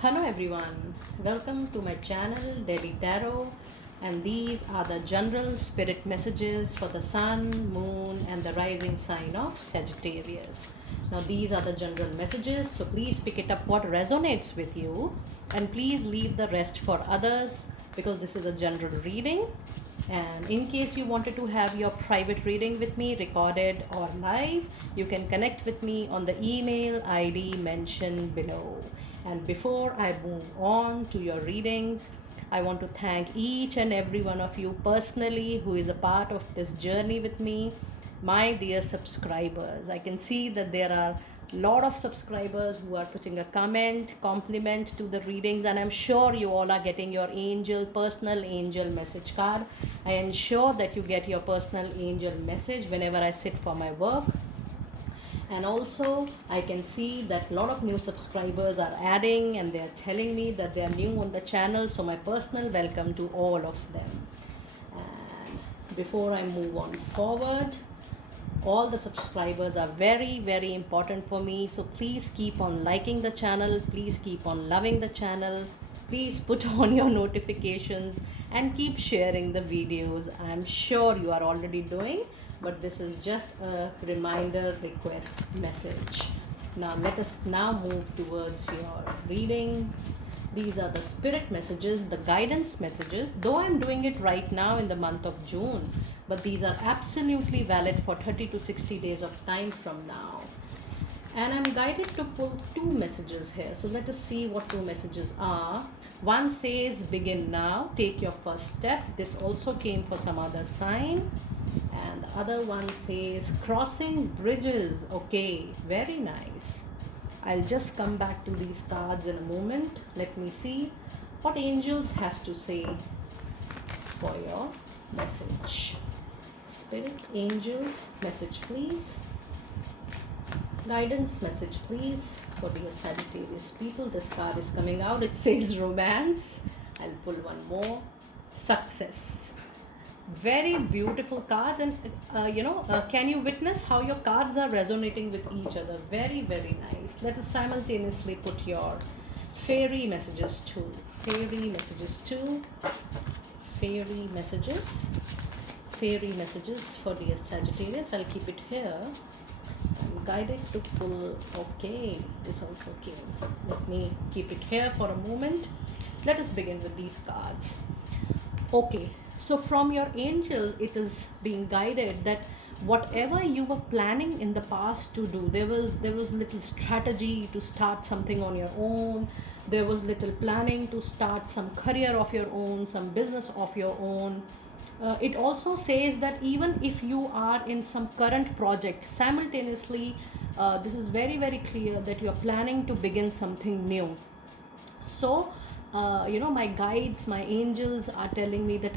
Hello everyone, welcome to my channel Daily Tarot, and these are the general spirit messages for the sun, moon and the rising sign of Sagittarius. Now these are the general messages, so please pick it up what resonates with you and please leave the rest for others because this is a general reading. And in case you wanted to have your private reading with me recorded or live, you can connect with me on the email ID mentioned below. And before I move on to your readings, I want to thank each and every one of you personally who is a part of this journey with me. My dear subscribers, I can see that there are a lot of subscribers who are putting a comment, compliment to the readings, and I'm sure you all are getting your personal angel message card. I ensure that you get your personal angel message whenever I sit for my work. And also I can see that a lot of new subscribers are adding and they are telling me that they are new on the channel, so my personal welcome to all of them. And before I move on forward, all the subscribers are very important for me, so please keep on liking the channel, please keep on loving the channel, please put on your notifications and keep sharing the videos. I'm sure you are already doing, but this is just a reminder request message. Now let us now move towards your reading. These are the spirit messages, the guidance messages, though I'm doing it right now in the month of June, but these are absolutely valid for 30 to 60 days of time from now. And I'm guided to pull two messages here. So let us see what two messages are. One says, begin now, take your first step. This also came for some other sign. And the other one says, crossing bridges. Okay, very nice. I'll just come back to these cards in a moment. Let me see what angels has to say for your message. Spirit, angels, message please. Guidance message please for dear Sagittarius people. This card is coming out. It says romance. I'll pull one more. Success. Very beautiful cards, and can you witness how your cards are resonating with each other? Very nice. Let us simultaneously put your fairy messages too. Fairy messages too. Fairy messages. Fairy messages for dear Sagittarius. I'll keep it here. I'm guided to pull. Okay, this also came. Let me keep it here for a moment. Let us begin with these cards. Okay, so from your angel, it is being guided that whatever you were planning in the past to do, there was little strategy to start something on your own. There was little planning to start some career of your own, some business of your own. It also says that even if you are in some current project, simultaneously, this is very clear that you are planning to begin something new. So my guides, my angels are telling me that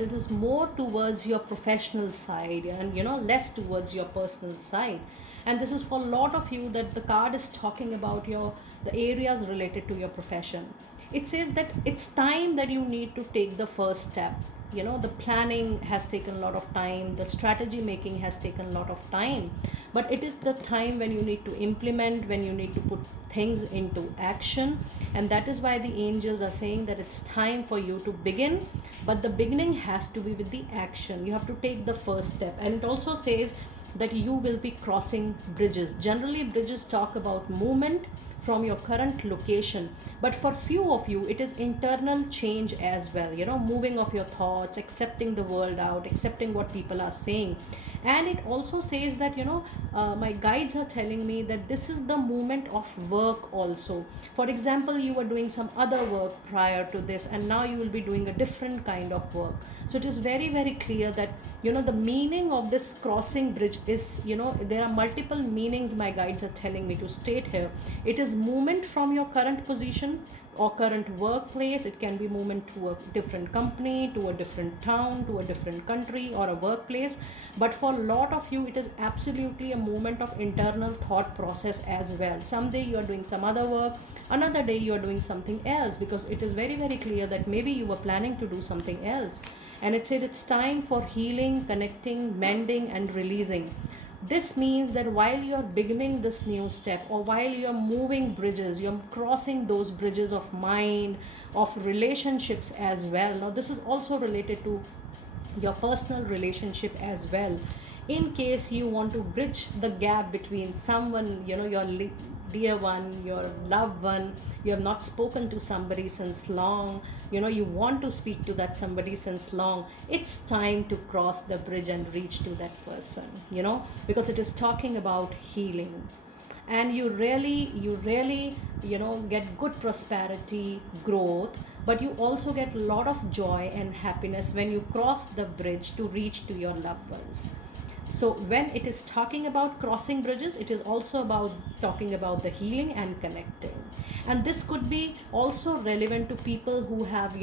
it is more towards your professional side and less towards your personal side. And this is for a lot of you that the card is talking about the areas related to your profession. It says that it's time that you need to take the first step. The planning has taken a lot of time, the strategy making has taken a lot of time, but it is the time when you need to implement, when you need to put things into action. And that is why the angels are saying that it's time for you to begin, but the beginning has to be with the action. You have to take the first step. And it also says that you will be crossing bridges. Generally, bridges talk about movement from your current location, but for few of you, it is internal change as well. Moving of your thoughts, accepting the world out, accepting what people are saying. And it also says that my guides are telling me that this is the moment of work also. For example, you were doing some other work prior to this, and now you will be doing a different kind of work. So it is very clear that the meaning of this crossing bridge is, there are multiple meanings my guides are telling me to state here. It is movement from your current position or current workplace. It can be movement to a different company, to a different town, to a different country, or a workplace. But for a lot of you, it is absolutely a movement of internal thought process as well. Someday you are doing some other work, another day you are doing something else, because it is very clear that maybe you were planning to do something else. And it said it's time for healing, connecting, mending and releasing. This means that while you're beginning this new step, or while you're moving bridges, you're crossing those bridges of mind, of relationships as well. Now, this is also related to your personal relationship as well. In case you want to bridge the gap between someone, your dear one, your loved one, you have not spoken to somebody since long, you want to speak to that somebody since long, it's time to cross the bridge and reach to that person, because it is talking about healing. And you really get good prosperity, growth, but you also get a lot of joy and happiness when you cross the bridge to reach to your loved ones. So when it is talking about crossing bridges, it is also about talking about the healing and connecting. And this could be also relevant to people who have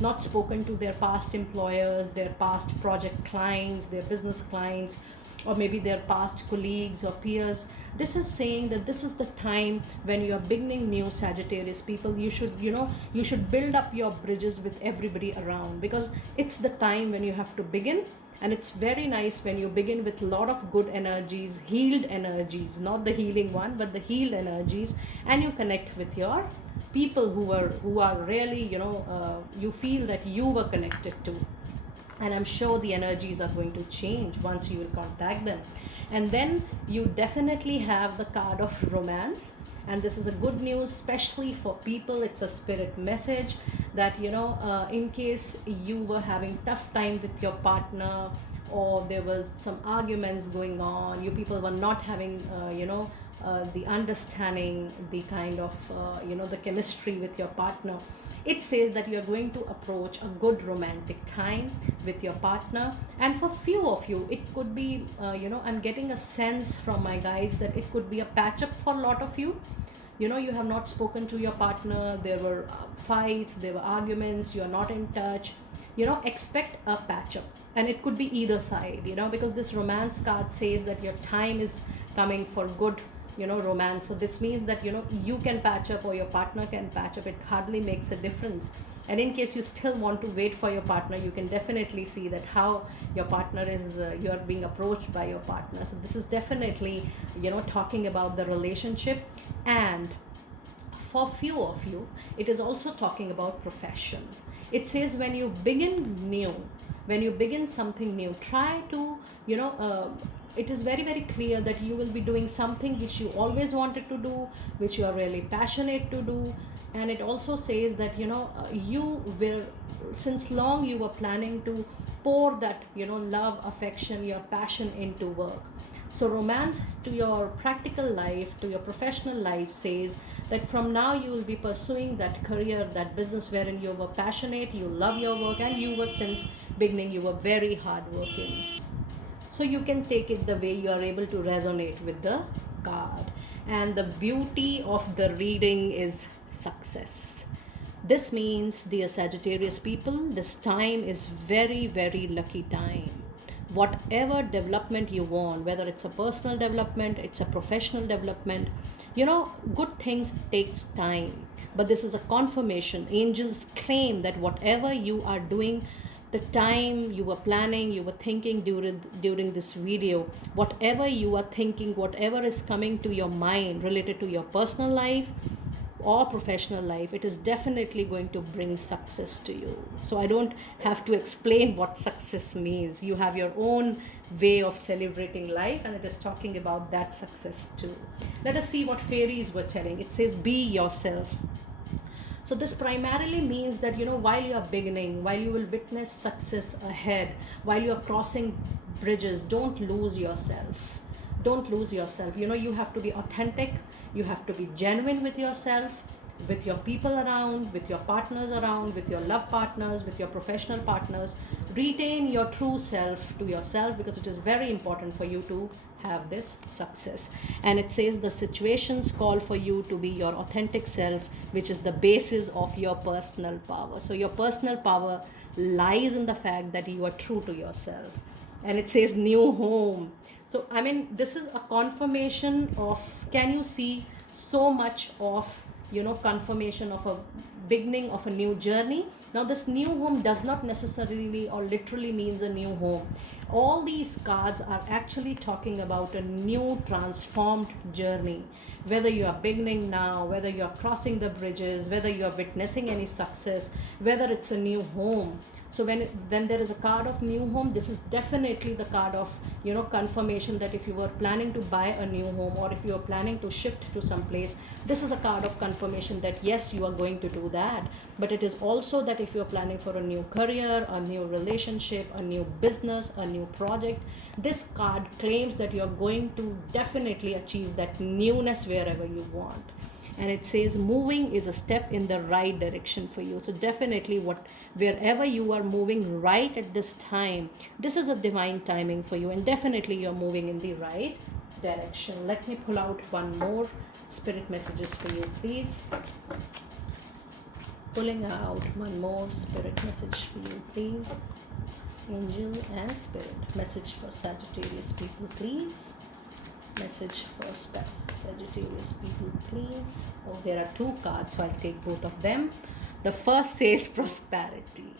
not spoken to their past employers, their past project clients, their business clients, or maybe their past colleagues or peers. This is saying that this is the time when you are beginning new, Sagittarius people. You should build up your bridges with everybody around, because it's the time when you have to begin. And it's very nice when you begin with a lot of good energies, healed energies, not the healing one, but the healed energies, and you connect with your people who are really, you feel that you were connected to. And I'm sure the energies are going to change once you will contact them. And then you definitely have the card of romance. And this is a good news, especially for people. It's a spirit message that in case you were having tough time with your partner, or there was some arguments going on, you people were not having the understanding, the kind of the chemistry with your partner. It says that you are going to approach a good romantic time with your partner. And for few of you, it could be I'm getting a sense from my guides that it could be a patch up for a lot of you. You have not spoken to your partner, there were fights, there were arguments, you are not in touch. Expect a patch up. And it could be either side, because this romance card says that your time is coming for good romance. So this means that you can patch up, or your partner can patch up. It hardly makes a difference. And in case you still want to wait for your partner, you can definitely see that how your partner is, you are being approached by your partner. So this is definitely talking about the relationship. And for few of you, it is also talking about profession. It says when you begin new, when you begin something new, try to it is very very clear that you will be doing something which you always wanted to do, which you are really passionate to do. And it also says that you will, since long you were planning to pour that love, affection, your passion into work. So romance to your practical life, to your professional life, says that from now you will be pursuing that career, that business wherein you were passionate, you love your work, and you were, since beginning, you were very hardworking. So you can take it the way you are able to resonate with the card. And the beauty of the reading is success. This means, dear Sagittarius people, this time is very very lucky time. Whatever development you want, whether it's a personal development, it's a professional development, good things takes time. But this is a confirmation. Angels claim that whatever you are doing, the time you were planning, you were thinking during this video, whatever you are thinking, whatever is coming to your mind related to your personal life or professional life, it is definitely going to bring success to you. So I don't have to explain what success means. You have your own way of celebrating life, and it is talking about that success too. Let us see what fairies were telling. It says, be yourself. So this primarily means that while you are beginning, while you will witness success ahead, while you are crossing bridges, don't lose yourself. Don't lose yourself. You have to be authentic. You have to be genuine with yourself, with your people around, with your partners around, with your love partners, with your professional partners. Retain your true self to yourself, because it is very important for you to have this success. And it says the situations call for you to be your authentic self, which is the basis of your personal power. So your personal power lies in the fact that you are true to yourself. And it says new home. So this is a confirmation of, can you see so much of confirmation of a beginning of a new journey. Now this new home does not necessarily or literally means a new home. All these cards are actually talking about a new transformed journey. Whether you are beginning now, whether you are crossing the bridges, whether you are witnessing any success, whether it's a new home. So when there is a card of new home, this is definitely the card of confirmation that if you were planning to buy a new home, or if you are planning to shift to some place, this is a card of confirmation that yes, you are going to do that. But it is also that if you are planning for a new career, a new relationship, a new business, a new project, this card claims that you are going to definitely achieve that newness wherever you want. And it says moving is a step in the right direction for you. So definitely wherever you are moving right at this time, this is a divine timing for you, and definitely you're moving in the right direction. Let me pull out one more spirit messages for you, please. Pulling out one more spirit message for you, please. Angel and spirit message for Sagittarius people, please. Message for Sagittarius people, please. Oh, there are two cards, so I'll take both of them. The first says prosperity.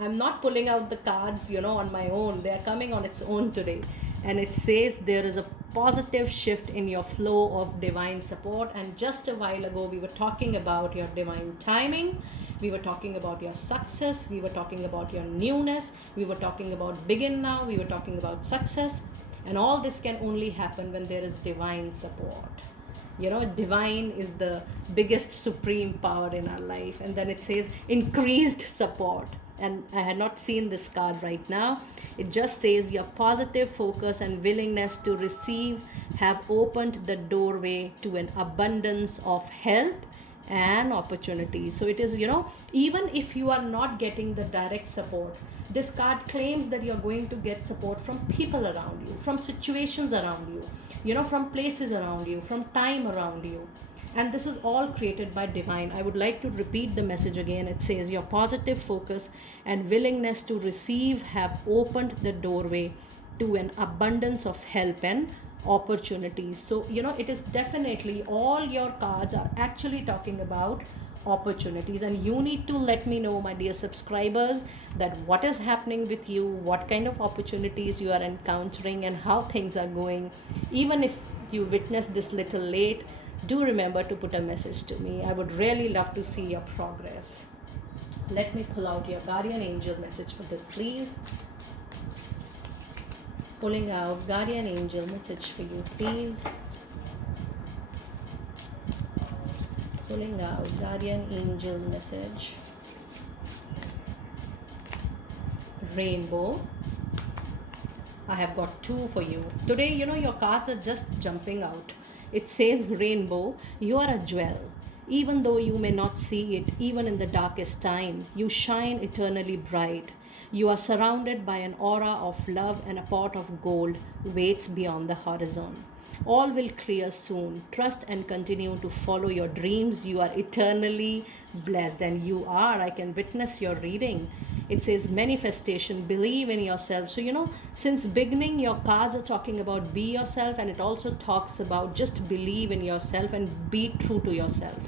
I'm not pulling out the cards, on my own. They are coming on its own today. And it says there is a positive shift in your flow of divine support. And just a while ago, we were talking about your divine timing. We were talking about your success. We were talking about your newness. We were talking about begin now. We were talking about success. And all this can only happen when there is divine support. Divine is the biggest supreme power in our life. And then it says increased support. And I had not seen this card right now. It just says your positive focus and willingness to receive have opened the doorway to an abundance of help and opportunities. So it is, even if you are not getting the direct support, this card claims that you're going to get support from people around you, from situations around you, from places around you, from time around you. And this is all created by divine. I would like to repeat the message again. It says your positive focus and willingness to receive have opened the doorway to an abundance of help and opportunities. So, it is definitely, all your cards are actually talking about opportunities. And you need to let me know, my dear subscribers, that what is happening with you, what kind of opportunities you are encountering, and how things are going. Even if you witnessed this little late, do remember to put a message to me. I would really love to see your progress. Let me pull out your guardian angel message for this, please. Pulling out guardian angel message for you, please. Pulling out guardian angel message. Rainbow. I have got two for you. Today, your cards are just jumping out. It says rainbow, you are a jewel. Even though you may not see it, even in the darkest time, you shine eternally bright. You are surrounded by an aura of love, and a pot of gold waits beyond the horizon. All will clear soon. Trust and continue to follow your dreams. You are eternally blessed, and you are. I can witness your reading. It says manifestation, believe in yourself. So, since beginning, your cards are talking about be yourself, and it also talks about just believe in yourself and be true to yourself.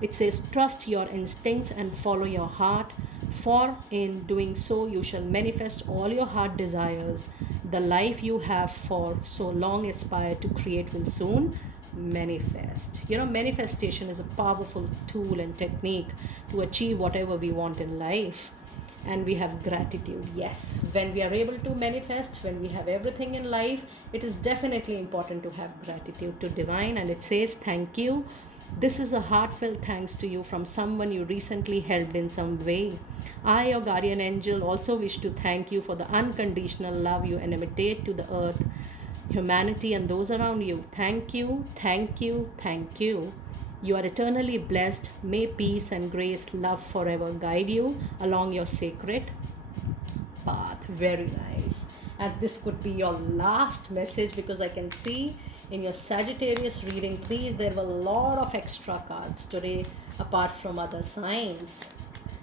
It says trust your instincts and follow your heart, for in doing so, you shall manifest all your heart desires. The life you have for so long aspired to create will soon manifest. Manifestation is a powerful tool and technique to achieve whatever we want in life. And we have gratitude. Yes, when we are able to manifest, when we have everything in life, it is definitely important to have gratitude to divine. And it says thank you. This is a heartfelt thanks to you from someone you recently helped in some way. I, your guardian angel, also wish to thank you for the unconditional love you emanate to the earth, humanity, and those around you. Thank you, thank you, thank you. You are eternally blessed. May peace and grace, love forever guide you along your sacred path. Very nice. And this could be your last message, because I can see in your Sagittarius reading, please, there were a lot of extra cards today apart from other signs.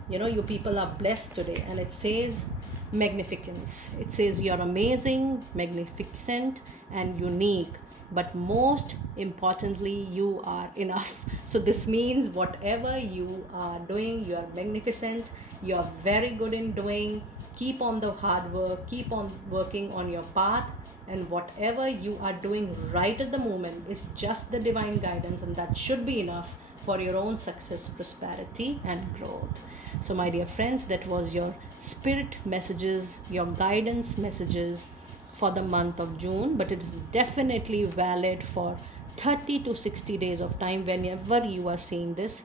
You people are blessed today. And it says magnificence. It says you're amazing, magnificent, and unique. but most importantly, you are enough. So this means whatever you are doing, you are magnificent, you are very good in doing. Keep on the hard work, keep on working on your path, and whatever you are doing right at the moment is just the divine guidance, and that should be enough for your own success, prosperity, and growth. So, my dear friends, that was your spirit messages, your guidance messages for the month of June, but it is definitely valid for 30 to 60 days of time whenever you are seeing this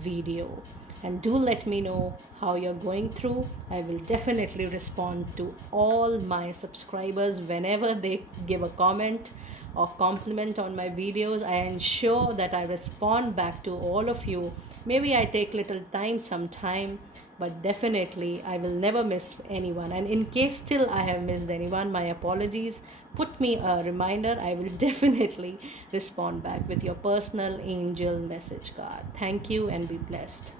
video. And do let me know how you're going through. I will definitely respond to all my subscribers whenever they give a comment or compliment on my videos. I ensure that I respond back to all of you. Maybe I take little time sometime, but definitely I will never miss anyone. And in case still I have missed anyone, my apologies. Put me a reminder. I will definitely respond back with your personal angel message card. Thank you and be blessed.